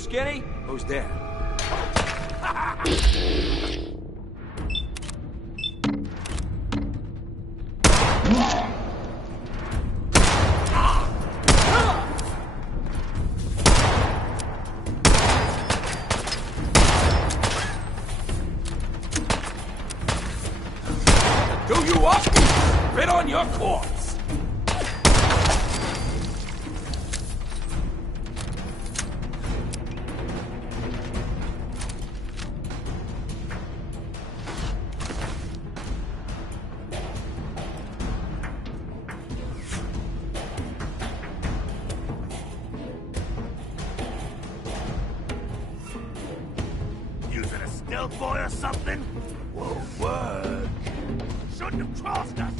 Skinny? Who's there? Do you up? Spit on your corpse! Using a stealth boy or something? Won't work. Shouldn't have crossed us.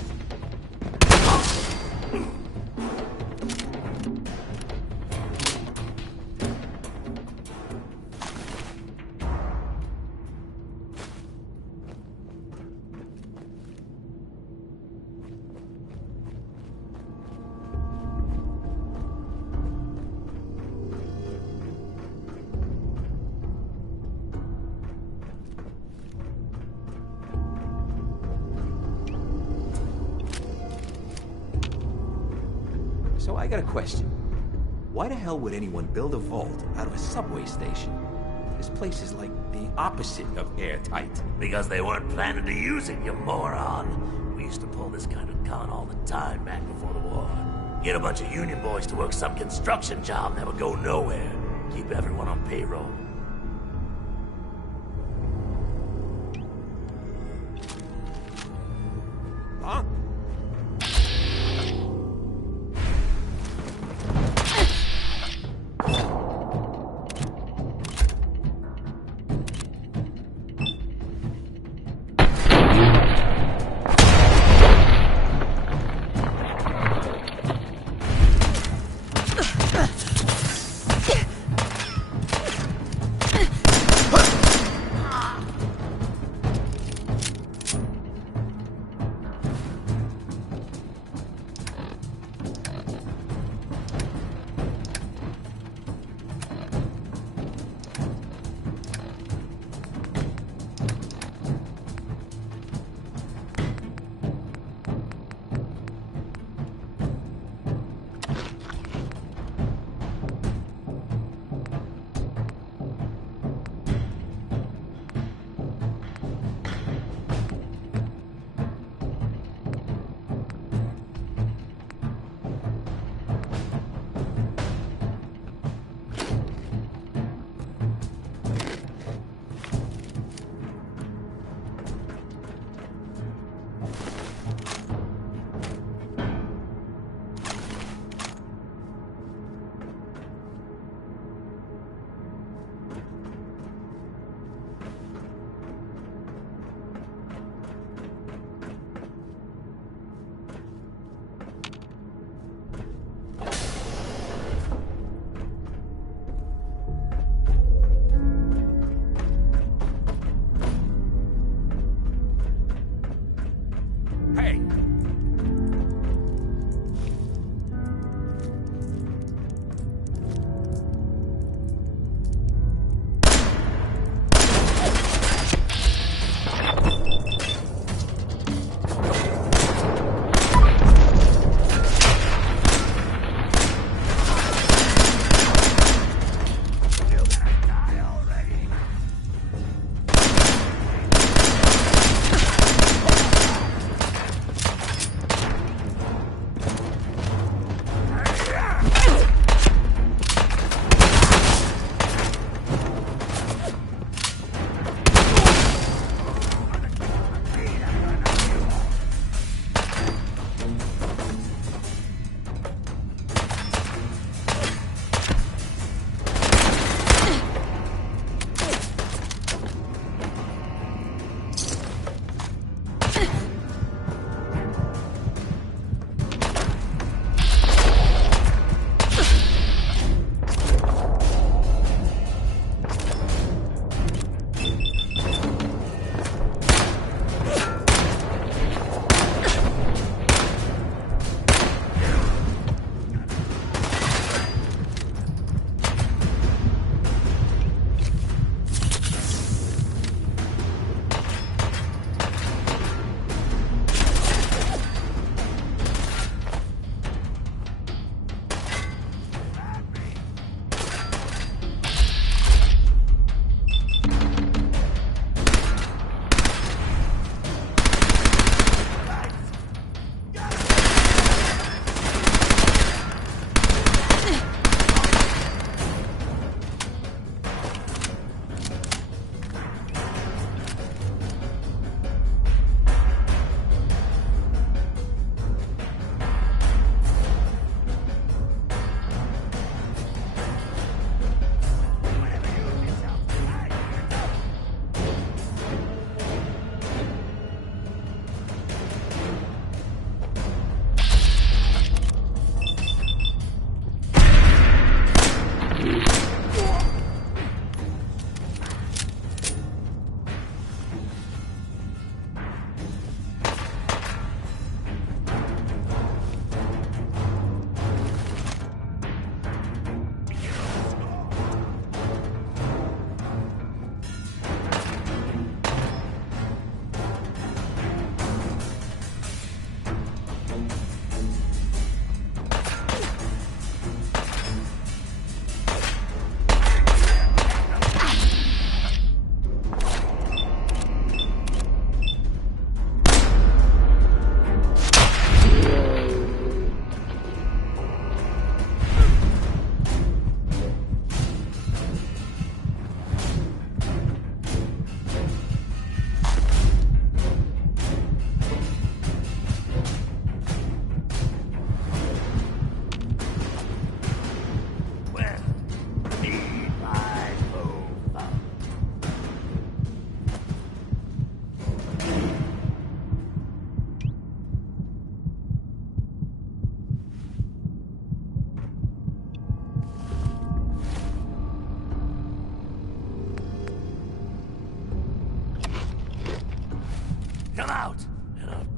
So I got a question. Why the hell would anyone build a vault out of a subway station? This place is like the opposite of airtight. Because they weren't planning to use it, you moron. We used to pull this kind of con all the time back before the war. Get a bunch of union boys to work some construction job that would go nowhere. Keep everyone on payroll. Huh?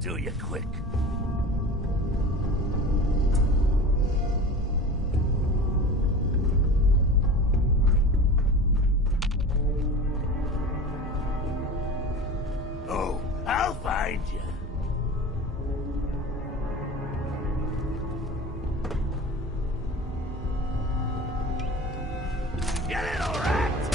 to you quick. Oh, I'll find you. You little rat!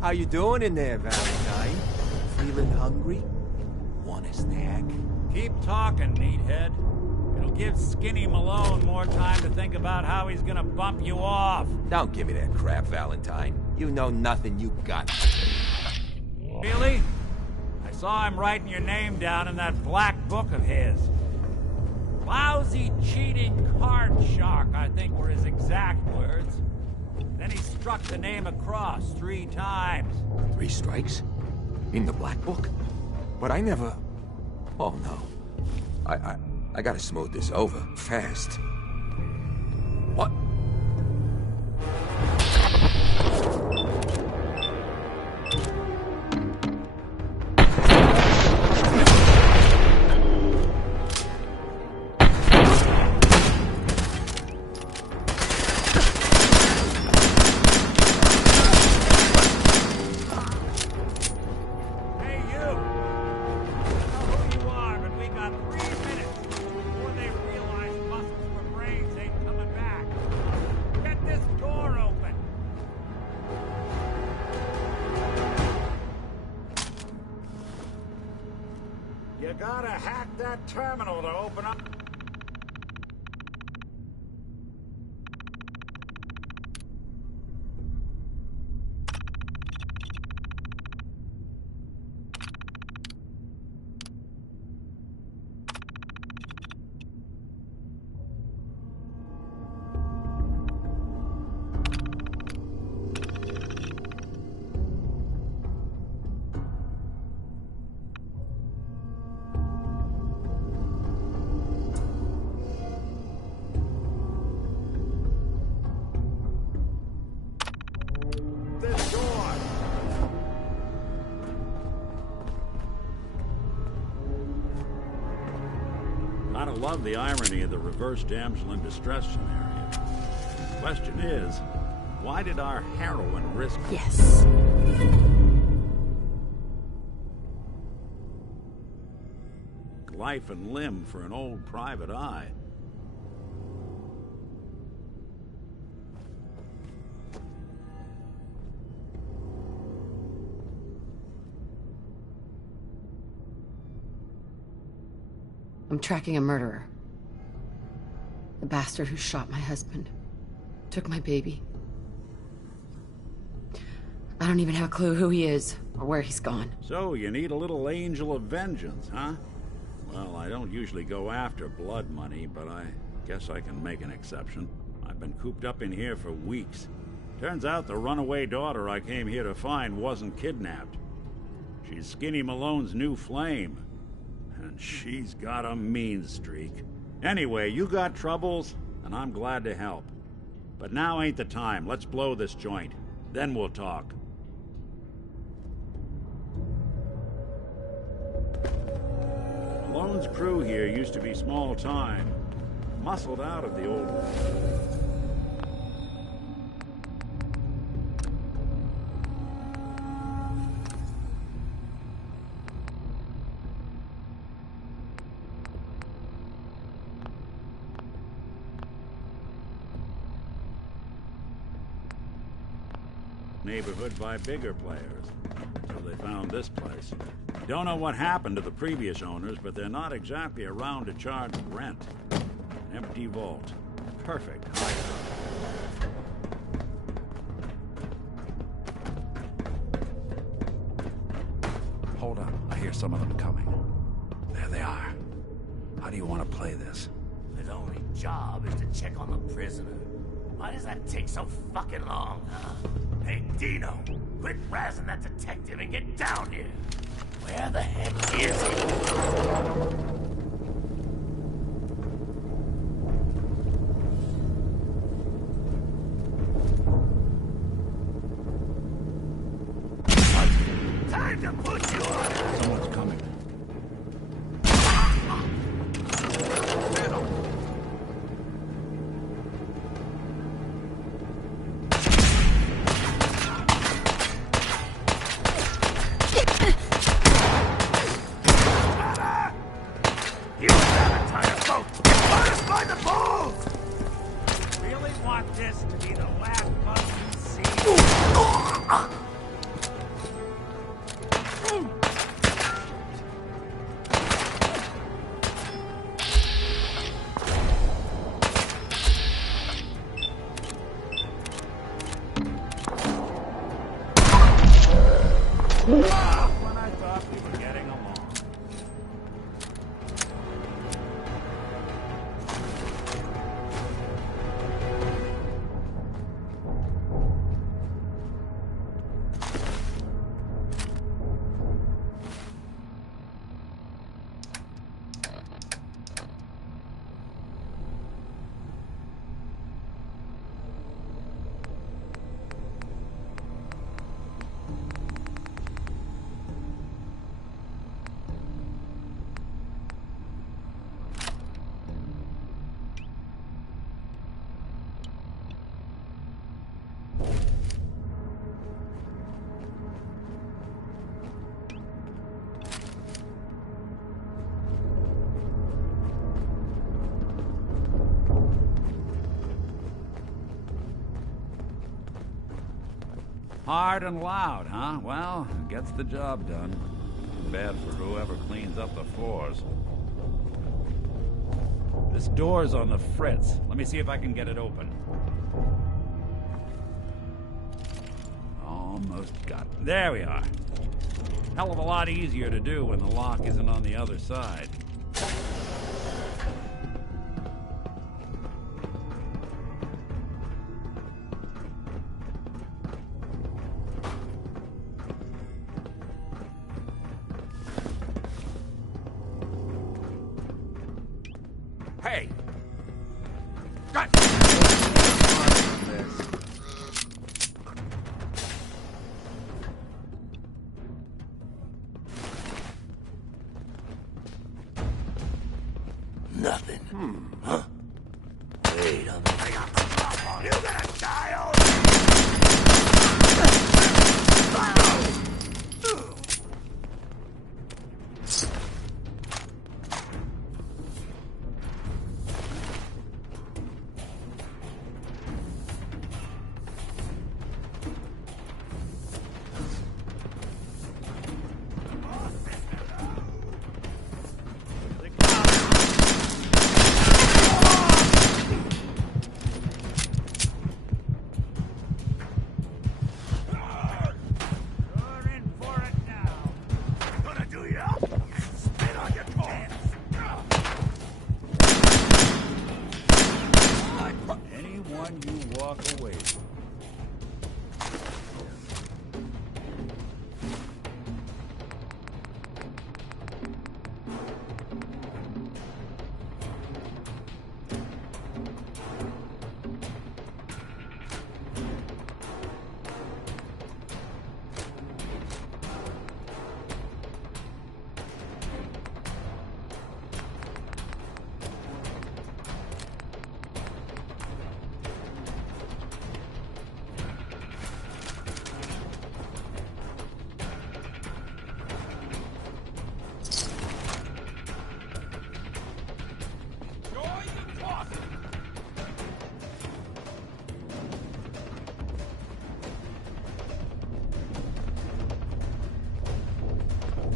How you doing in there, Valentine? Feeling hungry? Want a snack? Keep talking, meathead. It'll give Skinny Malone more time to think about how he's gonna bump you off. Don't give me that crap, Valentine. You know nothing, you got nothing. Really? I saw him writing your name down in that black book of his. Lousy, cheating card shark, I think were his exact words. Then he struck the name across 3 times. 3 strikes? In the black book? But I never... Oh, no. I gotta smooth this over, fast. What? You gotta hack that terminal to open up. I don't love the irony of the reverse damsel in distress scenario. The question is, why did our heroine risk... Yes. life and limb for an old private eye. I'm tracking a murderer. The bastard who shot my husband. Took my baby. I don't even have a clue who he is, or where he's gone. So, you need a little angel of vengeance, huh? Well, I don't usually go after blood money, but I guess I can make an exception. I've been cooped up in here for weeks. Turns out the runaway daughter I came here to find wasn't kidnapped. She's Skinny Malone's new flame. And she's got a mean streak. Anyway, you got troubles, and I'm glad to help. But now ain't the time. Let's blow this joint. Then we'll talk. Malone's crew here used to be small time. Muscled out of the old... neighborhood by bigger players, until they found this place. Don't know what happened to the previous owners, but they're not exactly around to charge rent. An empty vault. Perfect hideout. Hold on, I hear some of them coming. There they are. How do you want to play this? His only job is to check on the prisoner. Why does that take so fucking long, huh? Hey, Dino, quit razzing that detective and get down here. Where the heck is he? Time to put you on! Someone's coming. You haven't tied a boat! Let us find the balls! Really want this to be the last bus you see? When I thought we were getting along. Hard and loud, huh? Well, gets the job done. Bad for whoever cleans up the floors. This door's on the fritz. Let me see if I can get it open. Almost got it. There we are. Hell of a lot easier to do when the lock isn't on the other side. Hey! God. Nothing. Huh? Wait a minute. You gonna die already?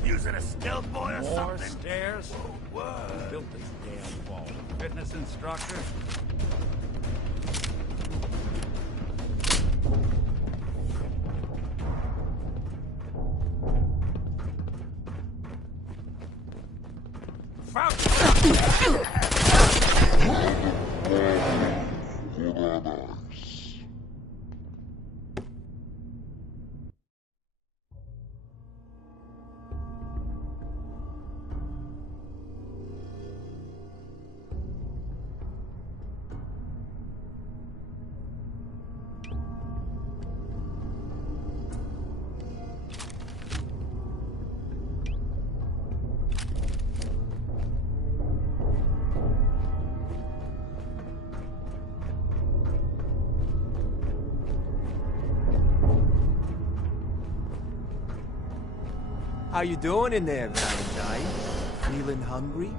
Using a stealth boy or More something? stairs? What? Built this damn wall. Fitness instructor? How you doing in there, Valentine? Feeling hungry?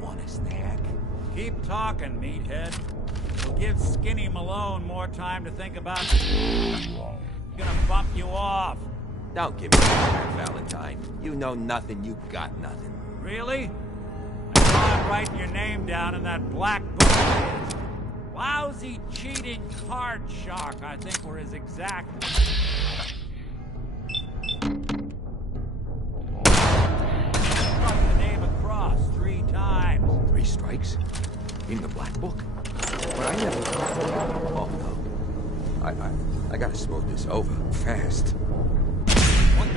Want a snack? Keep talking, meathead. We'll give Skinny Malone more time to think about... Gonna bump you off. Don't give me that, Valentine. You know nothing, you got nothing. Really? I saw him writing your name down in that black book of his. Lousy, cheating card shark, I think were his exact words. Struck the name across 3 times. 3 strikes? In the black book? But I never... Oh, no. I gotta smooth this over, fast. What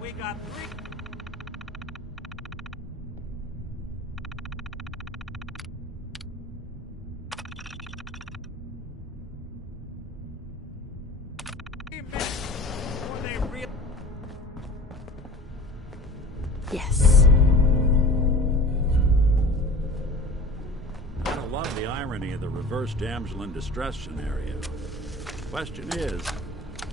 we got 3... Yes. I love the irony of the reverse damsel in distress scenario. Question is,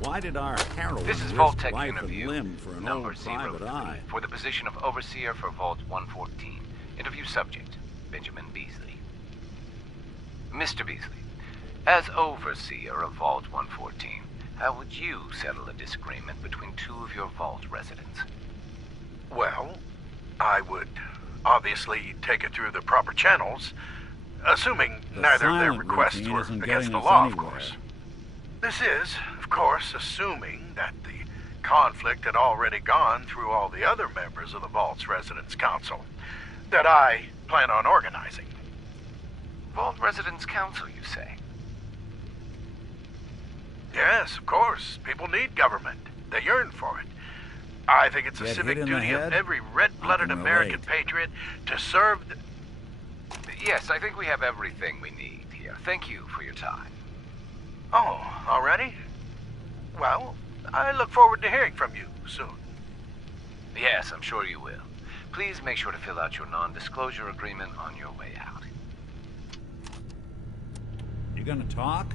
why did our heroine This is risk Vault-Tec life interview. and limb for an Number old private 03 eye? for the position of Overseer for Vault 114. Interview subject, Benjamin Beasley. Mr. Beasley, as Overseer of Vault 114, how would you settle a disagreement between 2 of your Vault residents? Well, I would obviously take it through the proper channels, assuming The neither of their silent requests routine were isn't against getting the us law, of anywhere. course. This is, of course, assuming that the conflict had already gone through all the other members of the Vault's Residence Council that I plan on organizing. Vault Residents Council, you say? Yes, of course. People need government. They yearn for it. I think it's a Get civic hit in the duty of head? every red-blooded I can American relate. patriot to serve the... Yes, I think we have everything we need here. Thank you for your time. Oh, already? Well, I look forward to hearing from you soon. Yes, I'm sure you will. Please make sure to fill out your non-disclosure agreement on your way out. You gonna talk?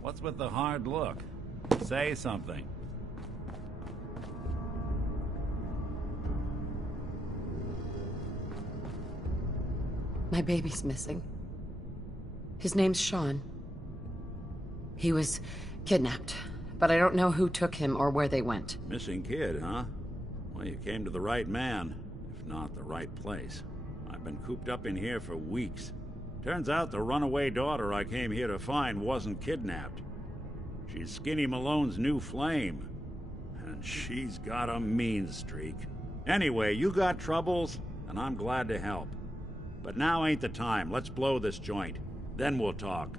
What's with the hard look? Say something. My baby's missing. His name's Sean. He was kidnapped, but I don't know who took him or where they went. Missing kid, huh? Well, you came to the right man, if not the right place. I've been cooped up in here for weeks. Turns out the runaway daughter I came here to find wasn't kidnapped. She's Skinny Malone's new flame. And she's got a mean streak. Anyway, you got troubles, and I'm glad to help. But now ain't the time. Let's blow this joint. Then we'll talk.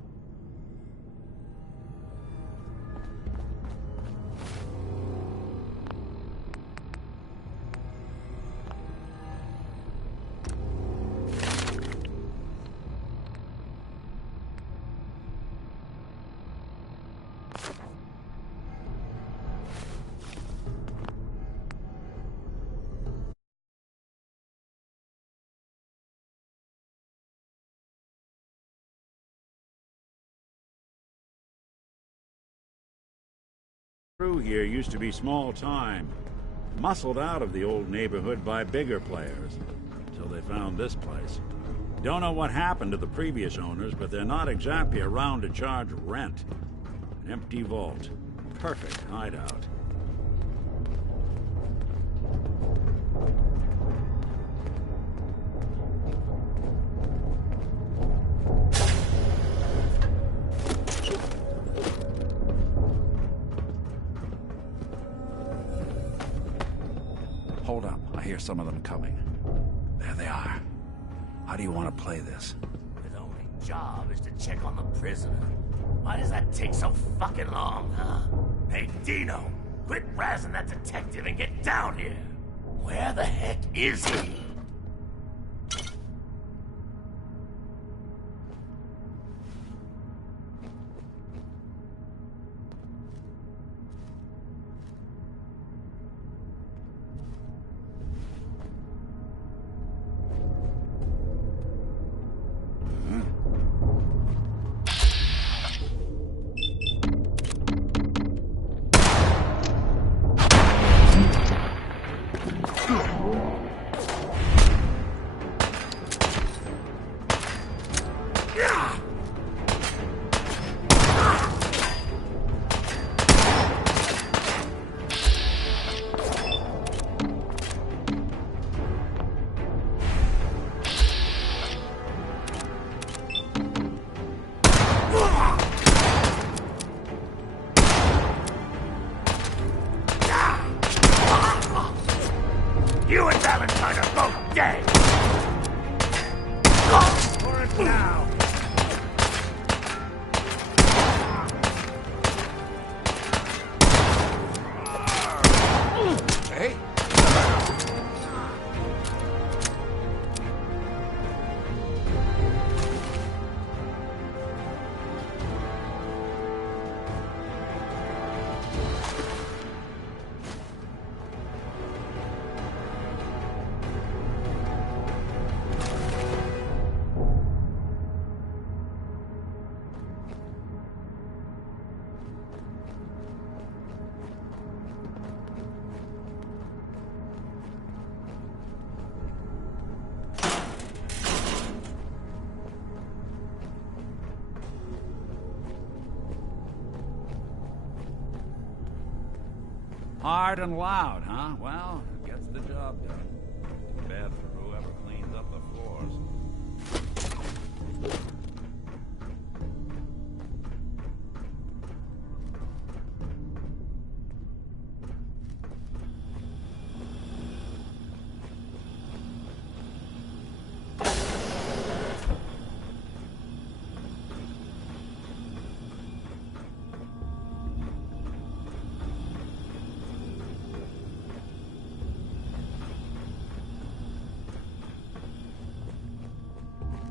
Crew here used to be small time, muscled out of the old neighborhood by bigger players, till they found this place. Don't know what happened to the previous owners, but they're not exactly around to charge rent. An empty vault. Perfect hideout. Hold up. I hear some of them coming. There they are. How do you want to play this? His only job is to check on the prisoner. Why does that take so fucking long, huh? Hey, Dino, quit razzing that detective and get down here. Where the heck is he? You and Valentine are both dead! For it now! Hey! Hard and loud, huh? Well, it gets the job done. Bad for whoever cleans up the floors.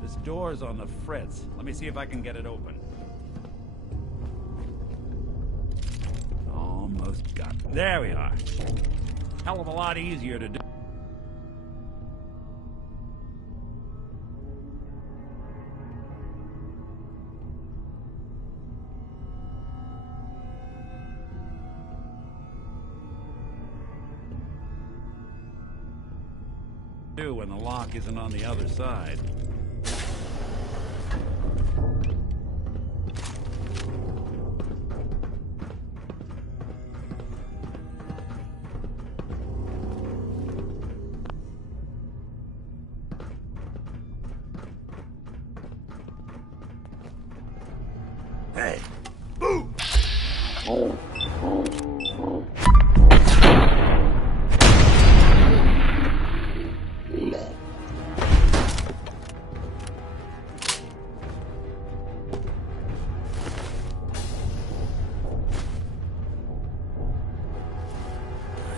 This door's on the fritz. Let me see if I can get it open. Almost got it. There we are. Hell of a lot easier to do. When the lock isn't on the other side. Hey, move! I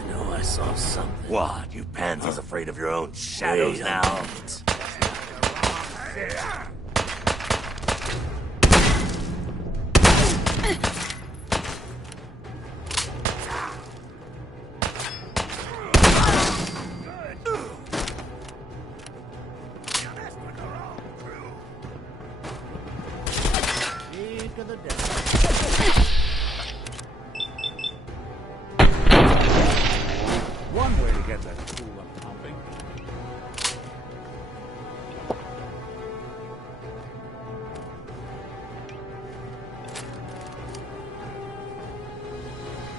know I saw something. What? You pansies afraid of your own shadows now? One way to get that fool up pumping.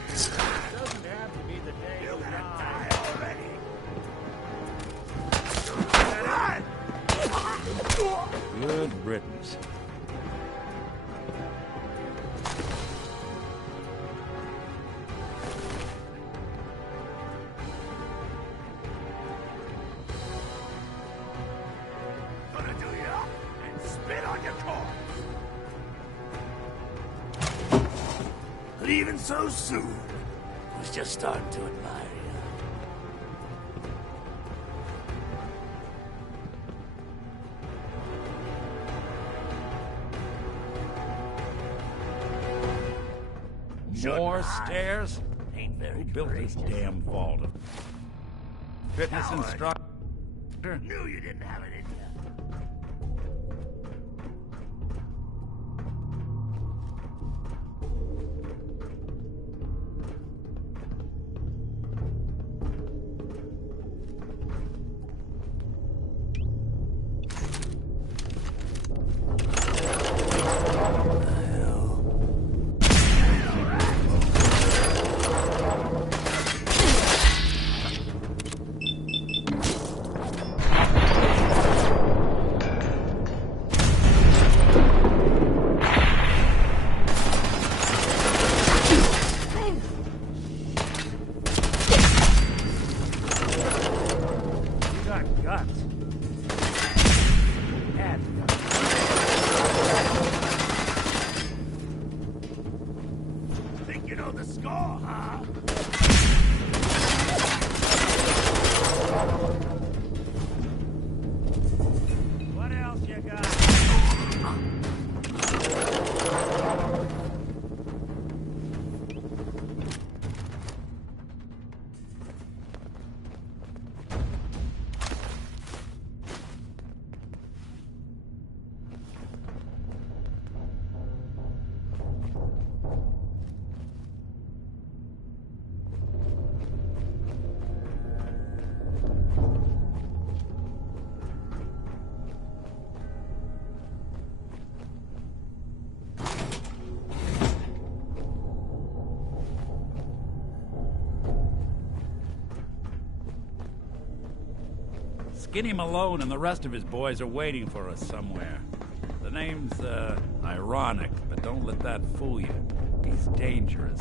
Doesn't have to be the day you die already. Good riddance. Gonna do you up and spit on your corpse. But even so soon, I was just starting to admire you. More stairs? Ain't very Who built this damn vault? Fitness Coward. instructor? Knew you didn't have it in you. You got guts. Head. Think you know the score, huh? What else you got? Skinny Malone and the rest of his boys are waiting for us somewhere. The name's, ironic, but don't let that fool you. He's dangerous.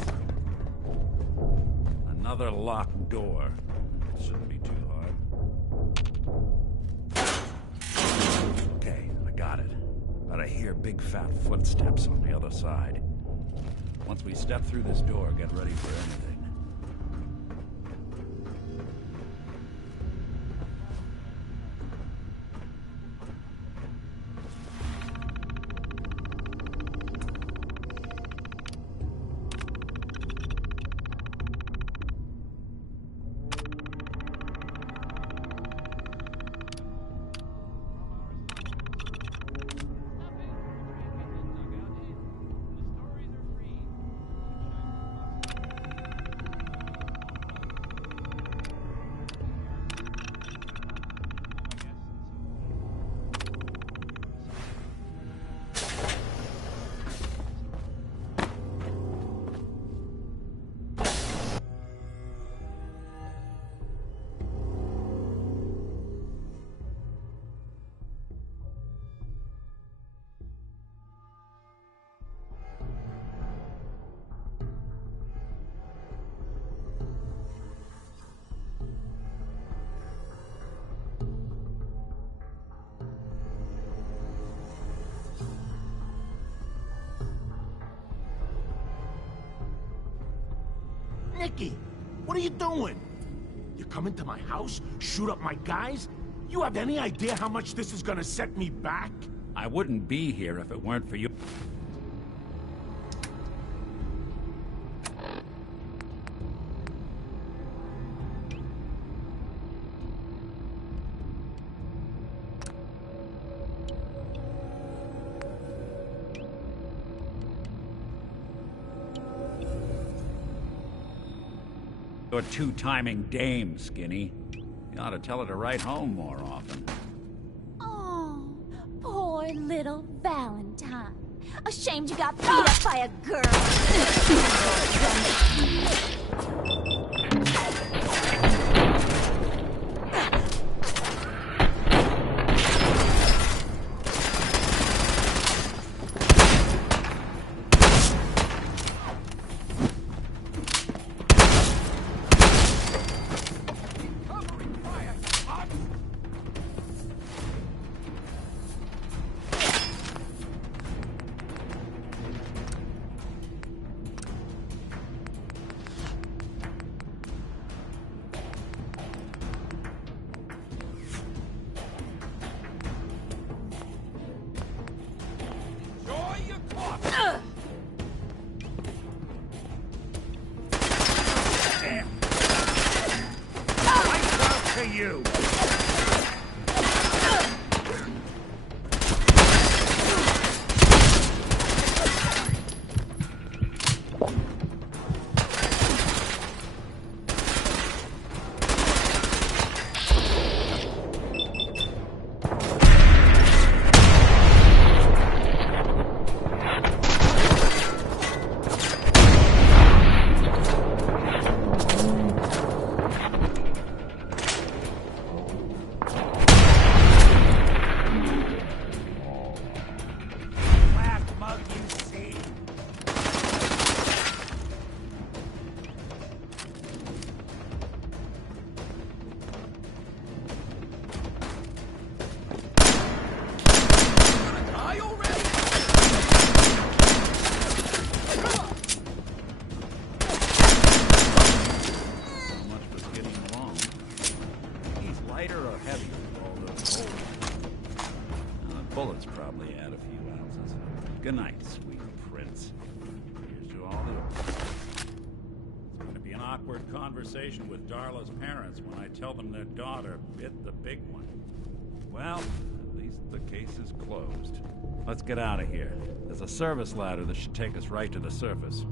Another locked door. Shouldn't be too hard. Okay, I got it. But I hear big fat footsteps on the other side. Once we step through this door, get ready for anything. Nicky, what are you doing? You come into my house, shoot up my guys? You have any idea how much this is gonna set me back? I wouldn't be here if it weren't for you. You're two-timing dame, Skinny. You ought to tell her to write home more often. Oh, poor little Valentine. Ashamed you got beat up by a girl. You! Bullets probably add a few ounces. Good night, sweet prince. Here's to all the... It's going to be an awkward conversation with Darla's parents when I tell them their daughter bit the big one. Well, at least the case is closed. Let's get out of here. There's a service ladder that should take us right to the surface.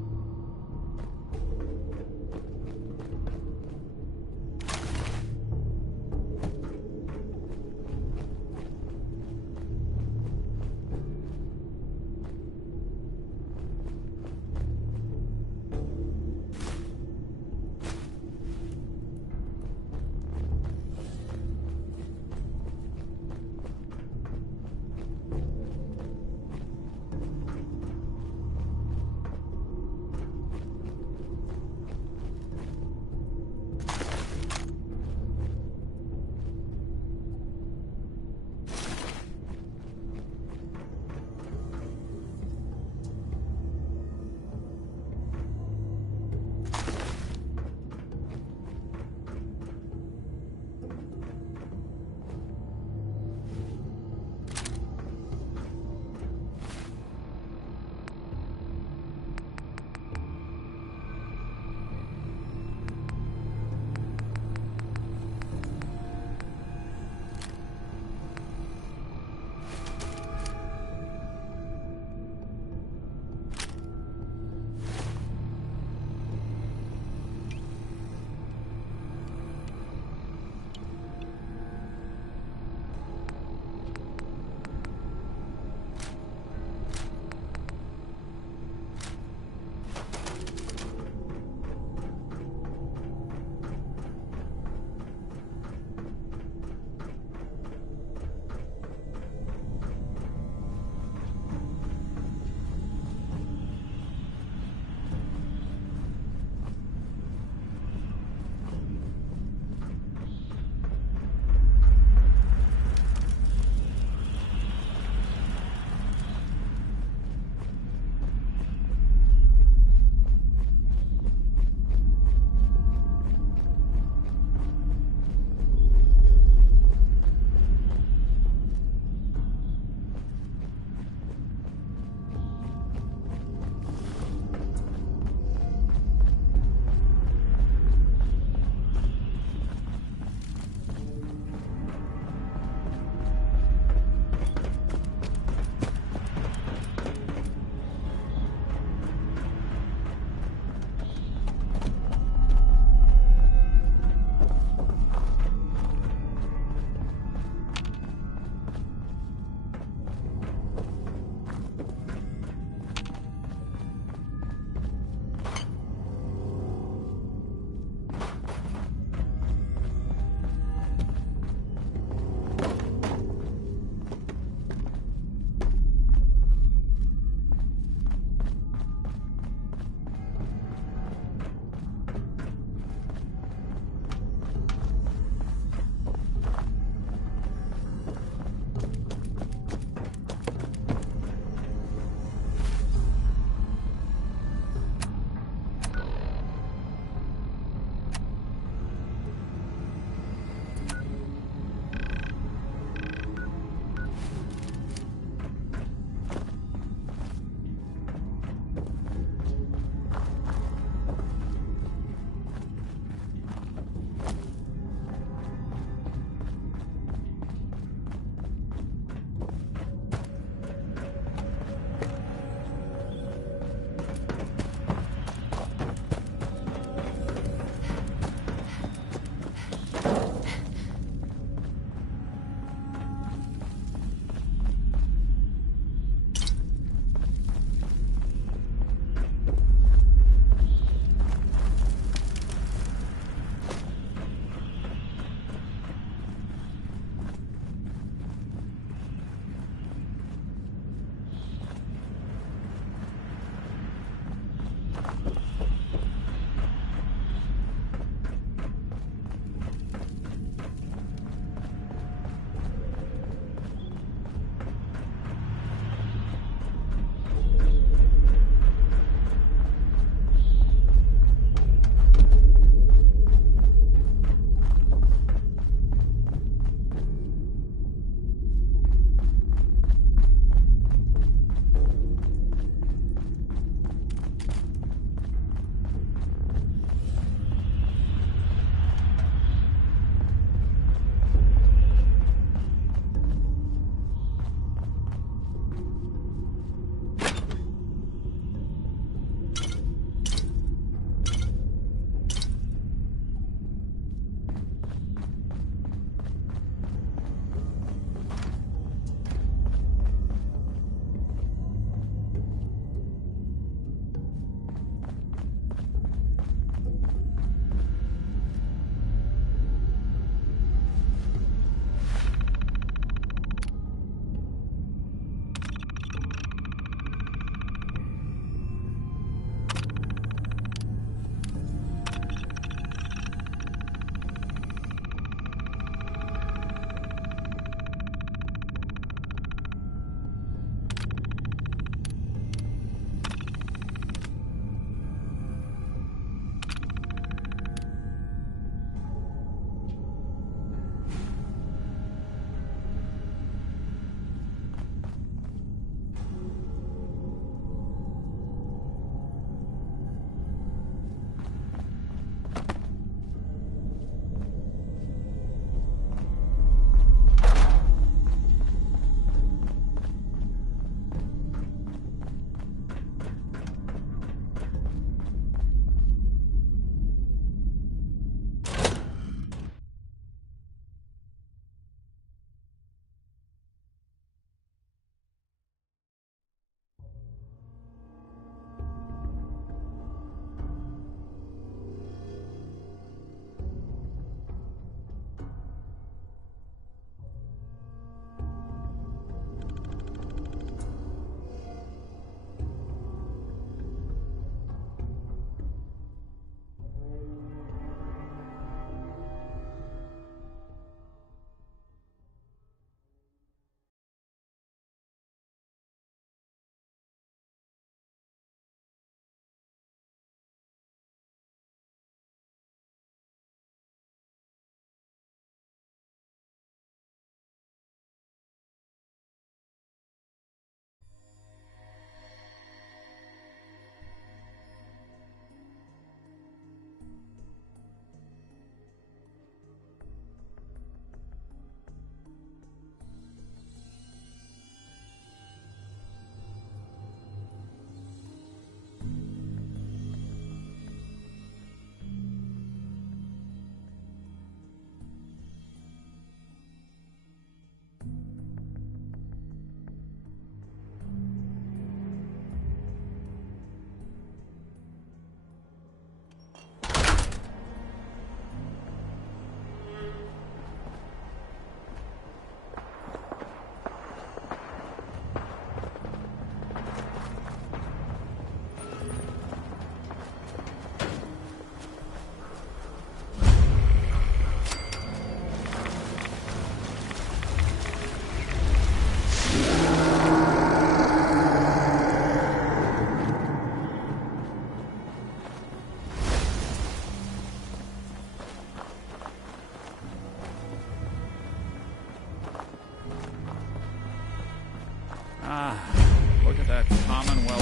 Look at that Commonwealth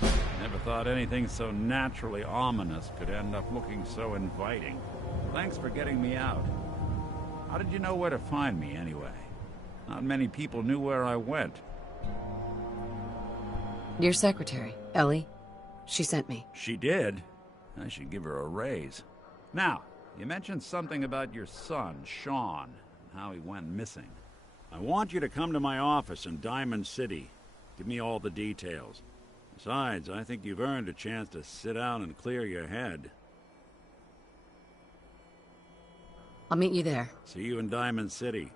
sky. Never thought anything so naturally ominous could end up looking so inviting. Thanks for getting me out. How did you know where to find me, anyway? Not many people knew where I went. Your secretary, Ellie. She sent me. She did? I should give her a raise. Now, you mentioned something about your son, Sean, and how he went missing. I want you to come to my office in Diamond City. Give me all the details. Besides, I think you've earned a chance to sit down and clear your head. I'll meet you there. See you in Diamond City.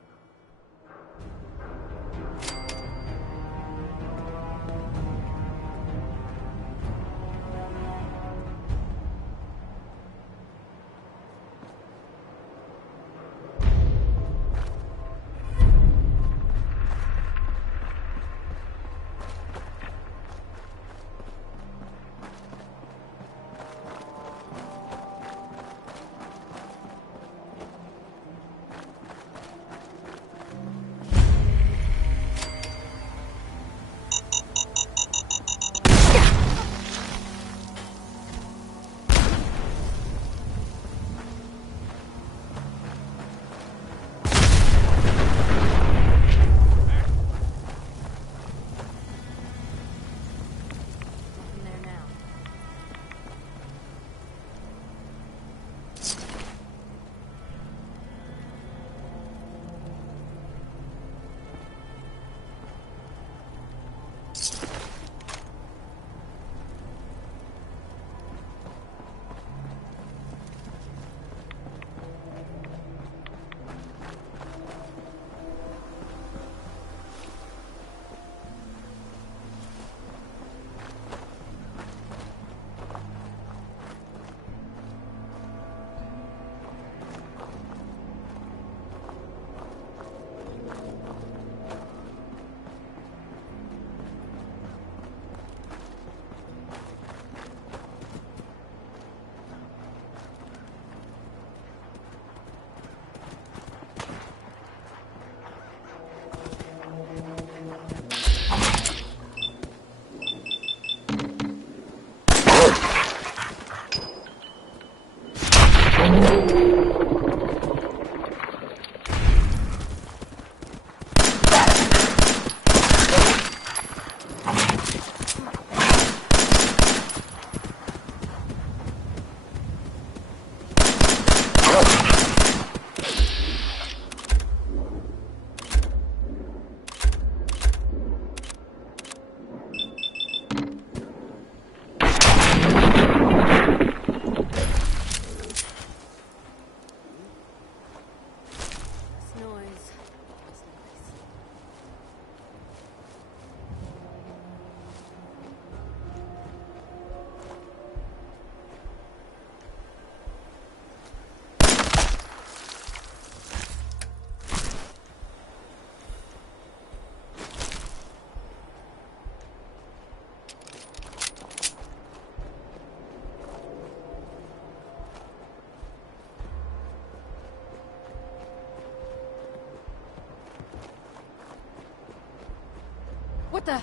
What the?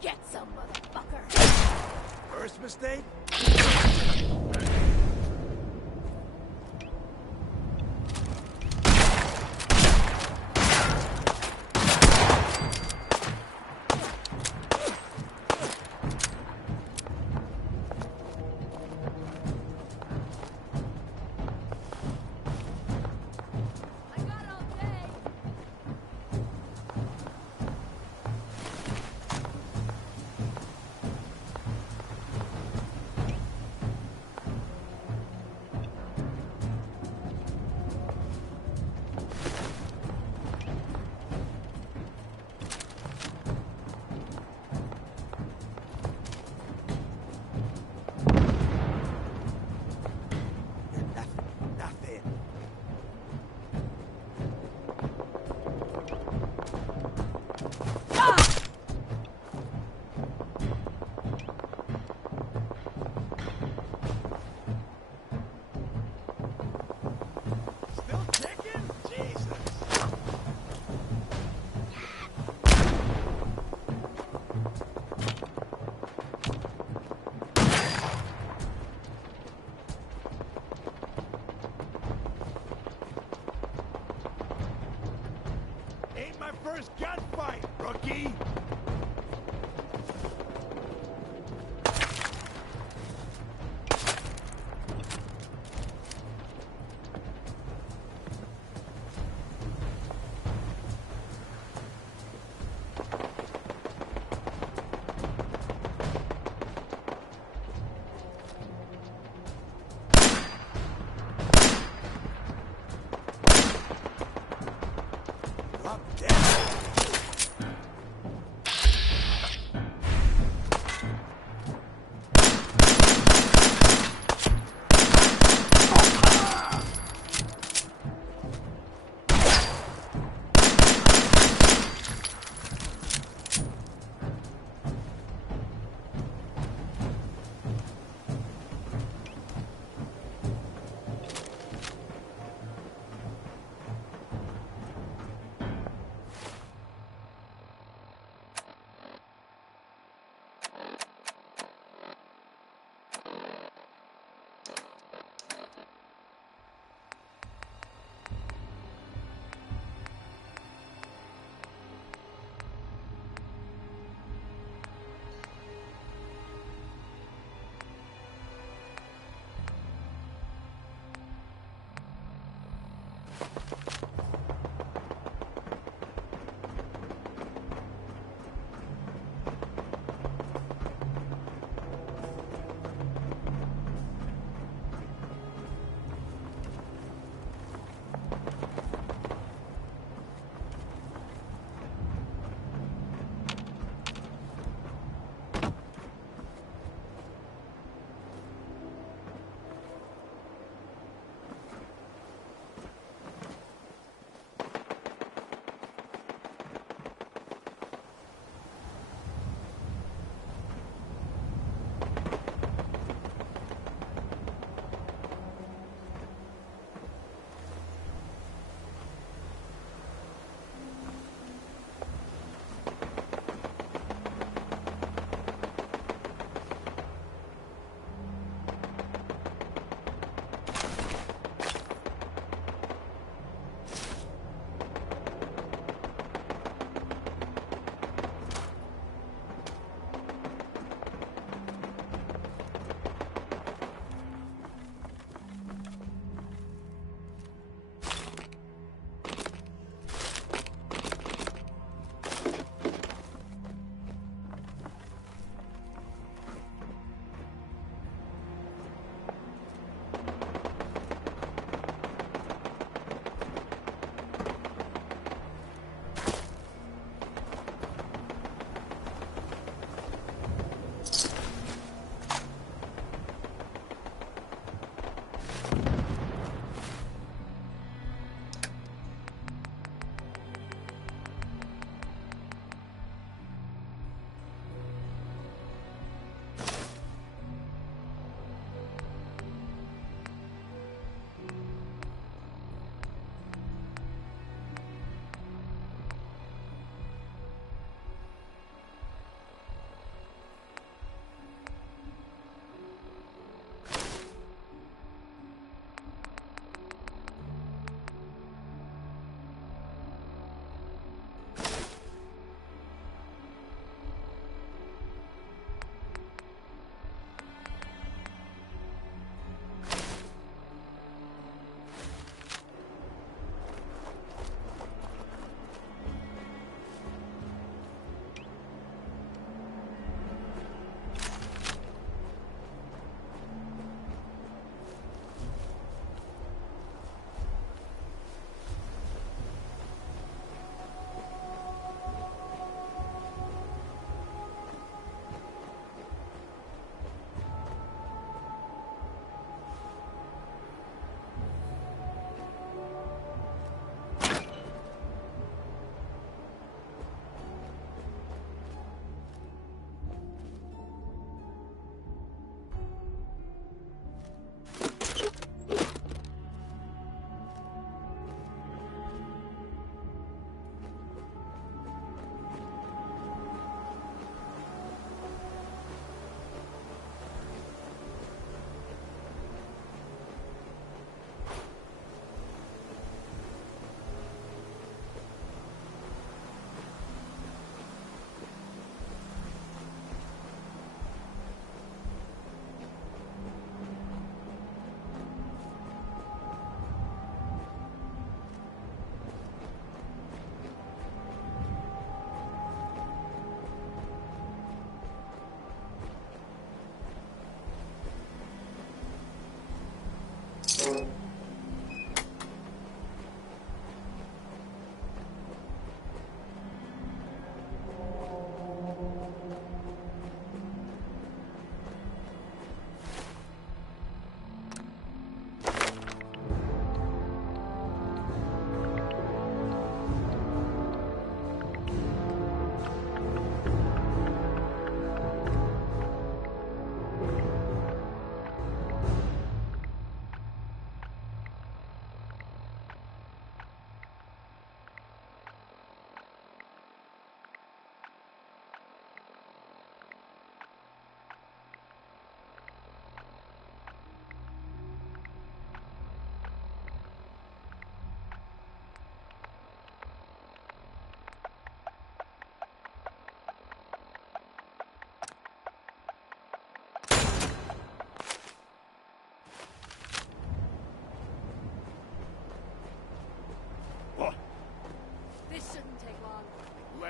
Get some, motherfucker! First mistake? Ain't my first gunfight, rookie!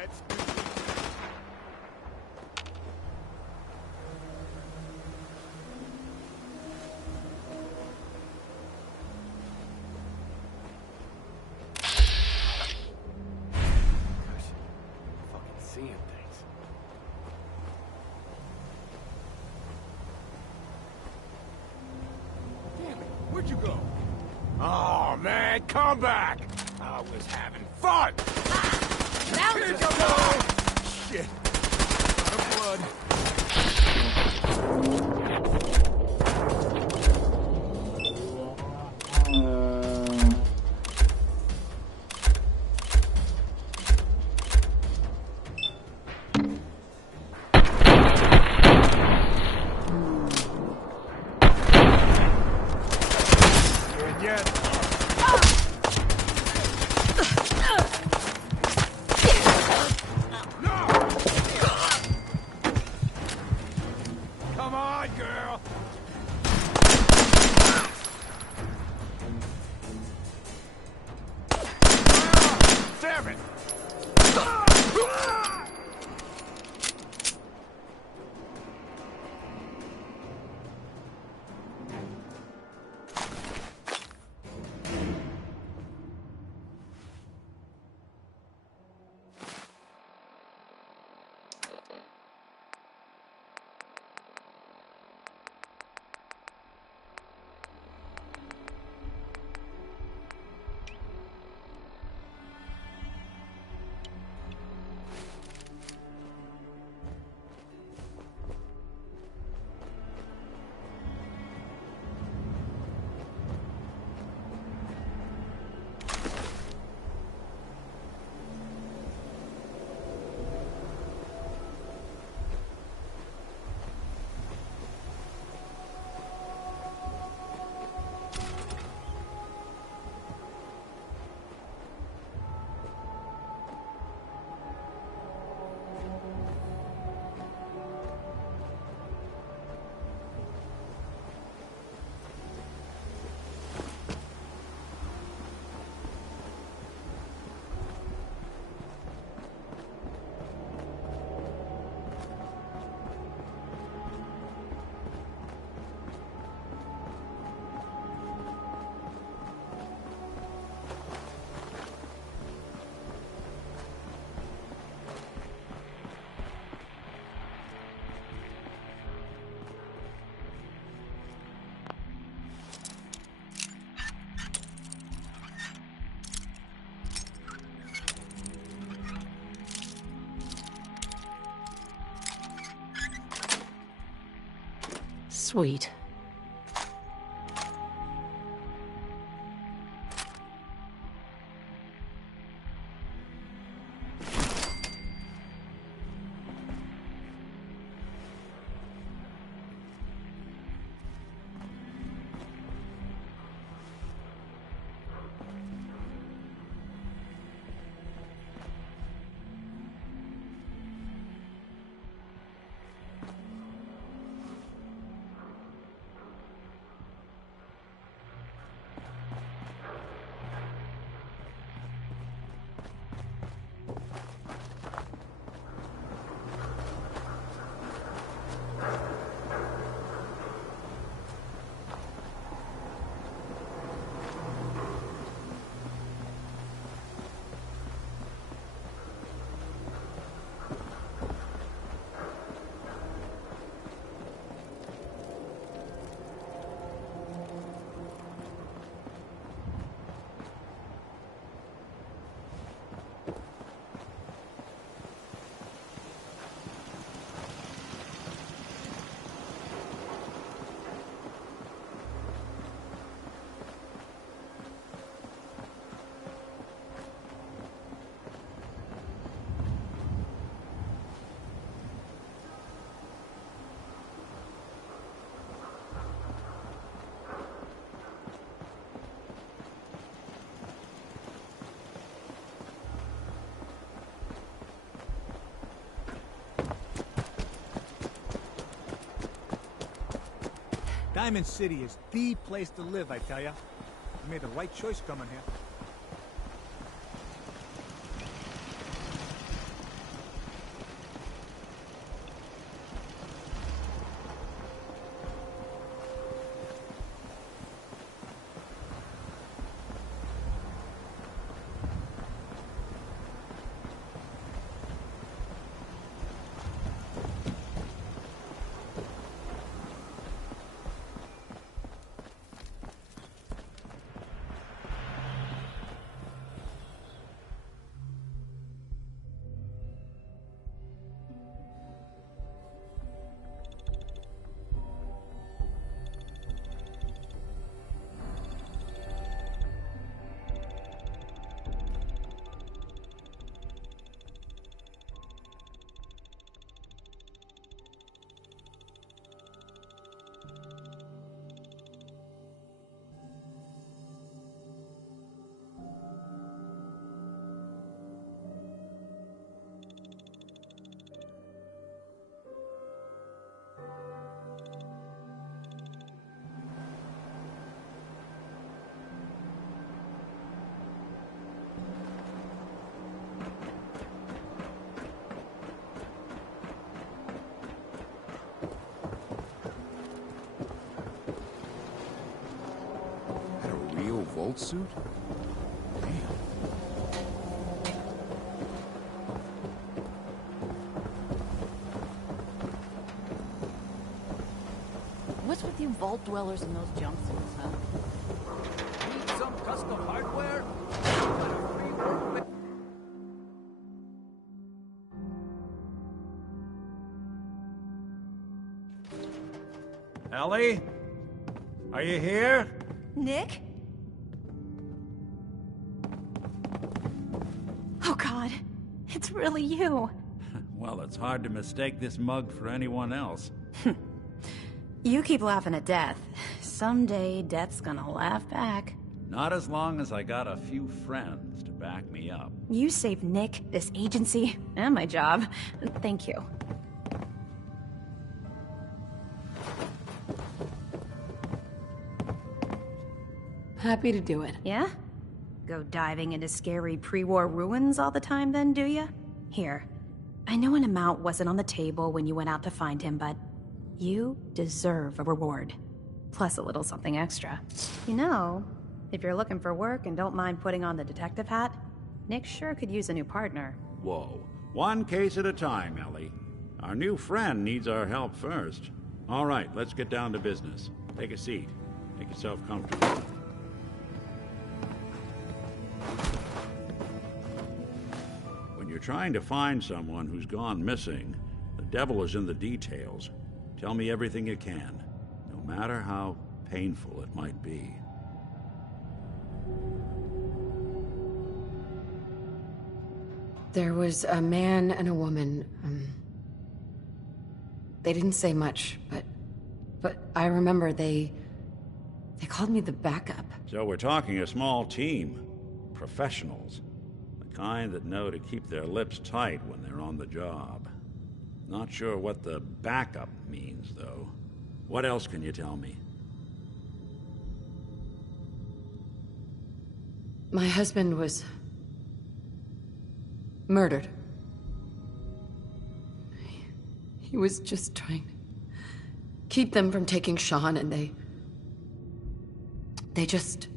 Let's do this. Seeing things. Damn it, where'd you go? Oh, man, come back! I was having fun! Here you go! Shit. The blood. Sweet. Diamond City is the place to live, I tell ya. You made the right choice coming here. Vault suit? Damn. What's with you vault dwellers in those jumpsuits, huh? Need some custom hardware? Ellie? Are you here? Nick? Oh, God. It's really you. Well, it's hard to mistake this mug for anyone else. You keep laughing at death. Someday, death's gonna laugh back. Not as long as I got a few friends to back me up. You saved Nick, this agency, and my job. Thank you. Happy to do it. Yeah? Go diving into scary pre-war ruins all the time then, do ya? Here. I know an amount wasn't on the table when you went out to find him, but you deserve a reward. Plus a little something extra. You know, if you're looking for work and don't mind putting on the detective hat, Nick sure could use a new partner. Whoa. One case at a time, Ellie. Our new friend needs our help first. All right, let's get down to business. Take a seat. Make yourself comfortable. When you're trying to find someone who's gone missing, the devil is in the details. Tell me everything you can, no matter how painful it might be. There was a man and a woman. They didn't say much, but I remember they called me the backup. So we're talking a small team. Professionals. The kind that know to keep their lips tight when they're on the job. Not sure what the backup means, though. What else can you tell me? My husband was murdered. He was just trying to keep them from taking Sean, and they just...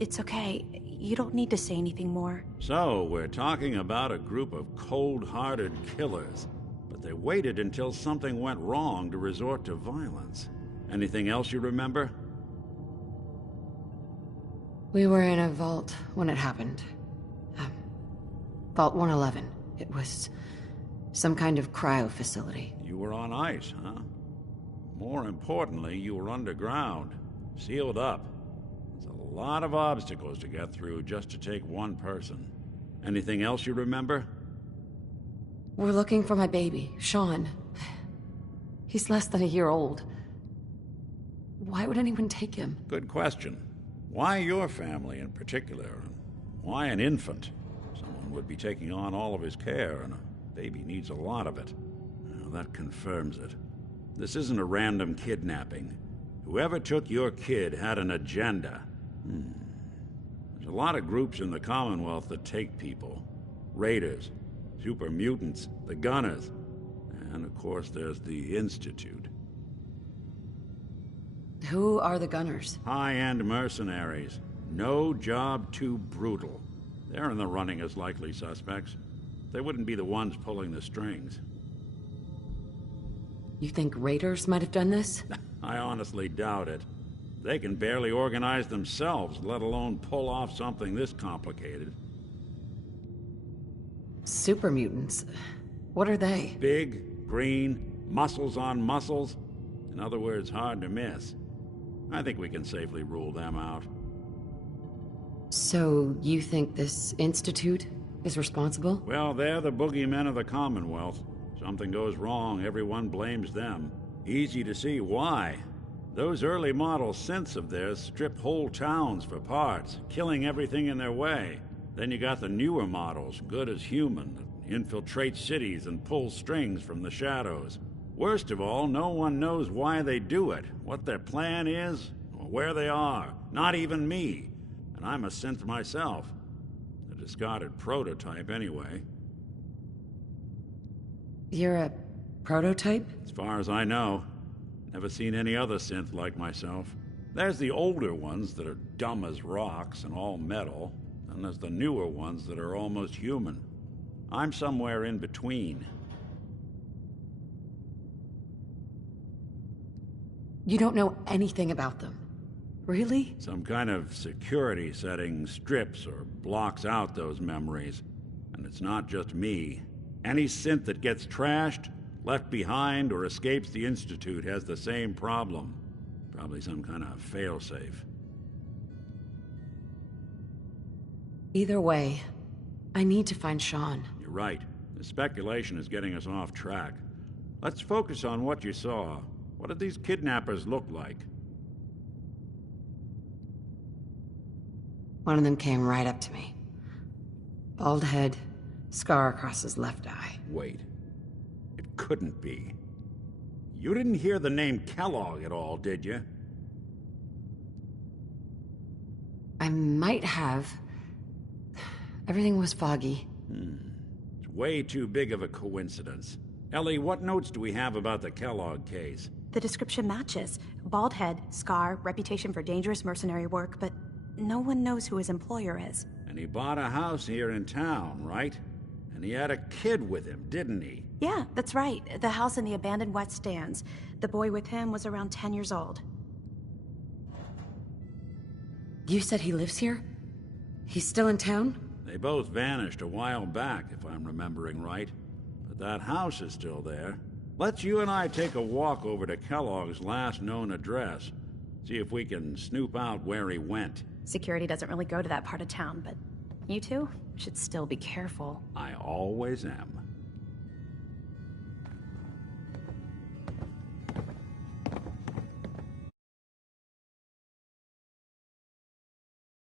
It's okay. You don't need to say anything more. So, we're talking about a group of cold-hearted killers, but they waited until something went wrong to resort to violence. Anything else you remember? We were in a vault when it happened. Vault 111. It was some kind of cryo facility. You were on ice, huh? More importantly, you were underground, sealed up. There's a lot of obstacles to get through just to take one person. Anything else you remember? We're looking for my baby, Sean. He's less than a year old. Why would anyone take him? Good question. Why your family in particular? Why an infant? Someone would be taking on all of his care, and a baby needs a lot of it. Well, that confirms it. This isn't a random kidnapping. Whoever took your kid had an agenda. There's a lot of groups in the Commonwealth that take people. Raiders, super mutants, the Gunners, and of course there's the Institute. Who are the Gunners? High-end mercenaries. No job too brutal. They're in the running as likely suspects. They wouldn't be the ones pulling the strings. You think raiders might have done this? I honestly doubt it. They can barely organize themselves, let alone pull off something this complicated. Super mutants. What are they? Big, green, muscles on muscles. In other words, hard to miss. I think we can safely rule them out. So, you think this Institute is responsible? Well, they're the boogeymen of the Commonwealth. Something goes wrong, everyone blames them. Easy to see why. Those early model synths of theirs strip whole towns for parts, killing everything in their way. Then you got the newer models, good as human, that infiltrate cities and pull strings from the shadows. Worst of all, no one knows why they do it, what their plan is, or where they are. Not even me. And I'm a synth myself. A discarded prototype, anyway. You're a prototype? As far as I know. Never seen any other synth like myself. There's the older ones that are dumb as rocks and all metal, and there's the newer ones that are almost human. I'm somewhere in between. You don't know anything about them. Really? Some kind of security setting strips or blocks out those memories. And it's not just me. Any synth that gets trashed, left behind, or escapes the Institute has the same problem. Probably some kind of failsafe. Either way, I need to find Sean. You're right. The speculation is getting us off track. Let's focus on what you saw. What did these kidnappers look like? One of them came right up to me. Bald head, scar across his left eye. Wait. It couldn't be. You didn't hear the name Kellogg at all, did you? I might have. Everything was foggy. It's way too big of a coincidence. Ellie, what notes do we have about the Kellogg case? The description matches. Bald head, scar, reputation for dangerous mercenary work, but no one knows who his employer is. And he bought a house here in town, right? And he had a kid with him, didn't he? Yeah, that's right. The house in the abandoned West Stands. The boy with him was around 10 years old. You said he lives here? He's still in town? They both vanished a while back, if I'm remembering right. But that house is still there. Let's you and I take a walk over to Kellogg's last known address. See if we can snoop out where he went. Security doesn't really go to that part of town, but you two should still be careful. I always am.